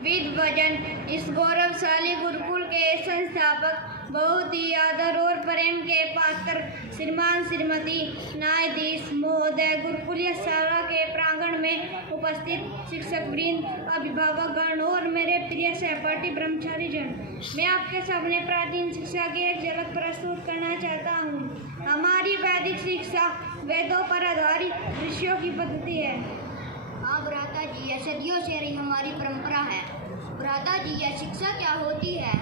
With वजन इस गौरवशाली गुरुकुल के संस्थापक, बहुत ही आदर और प्रेम के पात्र श्रीमान श्रीमती न्यायाधीश महोदय, गुरुकुलीय शाला के प्रांगण में उपस्थित शिक्षक वृंद, अभिभावक गण और मेरे प्रिय सहपाठी ब्रह्मचारी जन, मैं आपके सामने प्राचीन शिक्षा की एक झलक प्रस्तुत करना चाहता हूँ। हमारी वैदिक शिक्षा वेदों पर आधारित ऋषियों की पद्धति है। हाँ भ्राता जी, यह सदियों से रही हमारी परंपरा है। भ्राता जी, यह शिक्षा क्या होती है?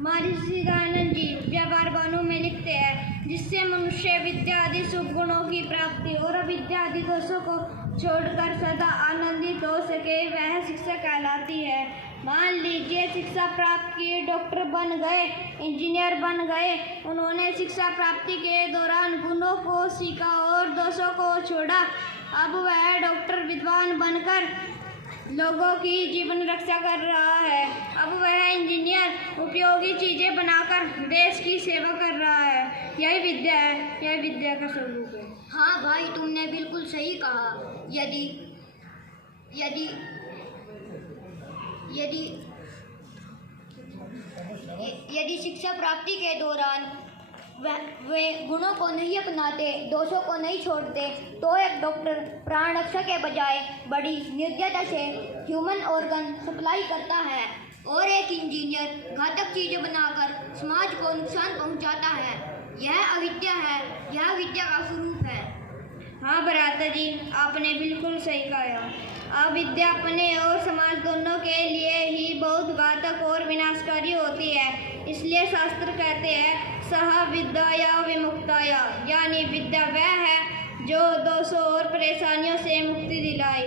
महर्षि दयानंद जी व्यवहार बाणों में लिखते हैं, जिससे मनुष्य विद्या आदि शुभ गुणों की प्राप्ति और अविद्या आदि दोषों को छोड़कर सदा आनंदित हो सके, वह शिक्षा कहलाती है। मान लीजिए शिक्षा प्राप्त की, डॉक्टर बन गए, इंजीनियर बन गए। उन्होंने शिक्षा प्राप्ति के दौरान गुणों को सीखा और दोषों को छोड़ा। अब वह डॉक्टर विद्वान बनकर लोगों की जीवन रक्षा कर रहा है। अब वह इंजीनियर उपयोगी चीजें बनाकर देश की सेवा कर रहा है। यही विद्या है, यह विद्या का स्वरूप है। हाँ भाई, तुमने बिल्कुल सही कहा। यदि यदि यदि यदि शिक्षा प्राप्ति के दौरान वे गुणों को नहीं अपनाते, दोषों को नहीं छोड़ते, तो एक डॉक्टर प्राण रक्षा के बजाय बड़ी निर्दयता से ह्यूमन ऑर्गन सप्लाई करता है और एक इंजीनियर घातक चीजें बनाकर समाज को नुकसान पहुंचाता है। यह अविद्या है, यह विद्या का स्वरूप है। हाँ भ्राता जी, आपने बिल्कुल सही कहा। अविद्या अपने और समाज दोनों के लिए ही बहुत घातक और विनाशकारी होती है। इसलिए शास्त्र कहते हैं, सह विद्या विमुक्ताया, यानी विद्या वह है जो दोषों और परेशानियों से मुक्ति दिलाए।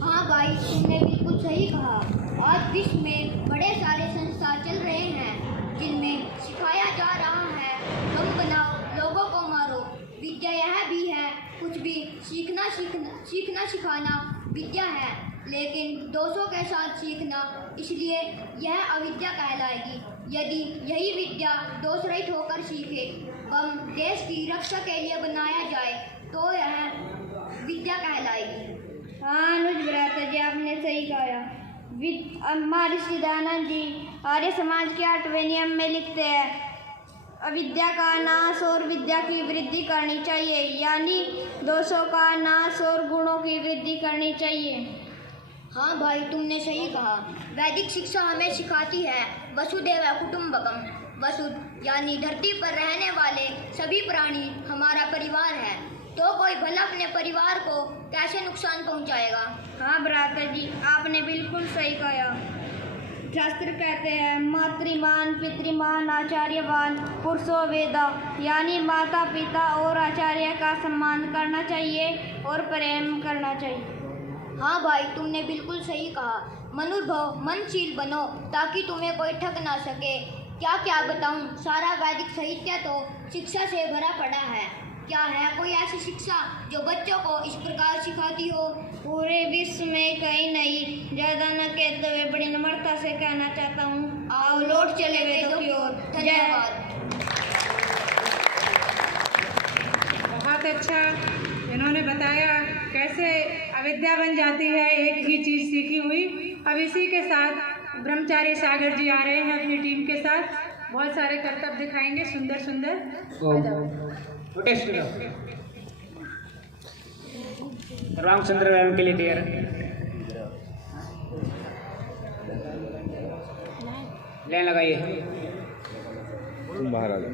हाँ भाई, तुमने बिल्कुल सही कहा। आज विश्व में बड़े सारे संस्था चल रहे हैं जिनमें सिखाया जा रहा है, बम बनाओ, लोगों को मारो। विद्या यह भी है, कुछ भी सीखना सिखाना विद्या है, लेकिन दोषों के साथ सीखना, इसलिए यह अविद्या कहलाएगी। यदि यही विद्या दोष रहित होकर सीखे, हम देश की रक्षा के लिए बनाया जाए, तो यह विद्या कहलाएगी। हाँ अनुज भ्राता जी, आपने सही कहा। महर्षि दयानंद जी आर्य समाज के 8वें नियम में लिखते हैं, अविद्या का नाश और विद्या की वृद्धि करनी चाहिए, यानी दोषों का नाश और गुणों की वृद्धि करनी चाहिए। हाँ भाई, तुमने सही कहा। वैदिक शिक्षा हमें सिखाती है वसुदेव कुटुंबकम। वसु यानी धरती पर रहने वाले सभी प्राणी हमारा परिवार है, तो कोई भला अपने परिवार को कैसे नुकसान पहुंचाएगा? हाँ भ्राता जी, आपने बिल्कुल सही कहा। शास्त्र कहते हैं, मातृमान पितृमान आचार्यवान पुरुषो वेदा, यानी माता पिता और आचार्य का सम्मान करना चाहिए और प्रेम करना चाहिए। हाँ भाई, तुमने बिल्कुल सही कहा। मनुर्भव मनशील बनो ताकि तुम्हें कोई ठग ना सके। क्या क्या बताऊं, सारा वैदिक साहित्य तो शिक्षा से भरा पड़ा है। क्या है कोई ऐसी शिक्षा जो बच्चों को इस प्रकार सिखाती हो? पूरे विश्व में कहीं नहीं। ज़्यादा न कहते हुए बड़ी नम्रता से कहना चाहता हूँ, आओ लौट चले वेदों की ओर। धन्यवाद। बहुत अच्छा इन्होंने बताया कैसे अविद्या बन जाती है एक ही चीज़ सीखी हुई। अब इसी के साथ ब्रह्मचारी सागर जी आ रहे हैं अपनी टीम के साथ, बहुत सारे करतब दिखाएंगे सुंदर सुंदर। रामचंद्र मैम के लिए तैयार लाइन लगाइए। बाहर आ जाओ।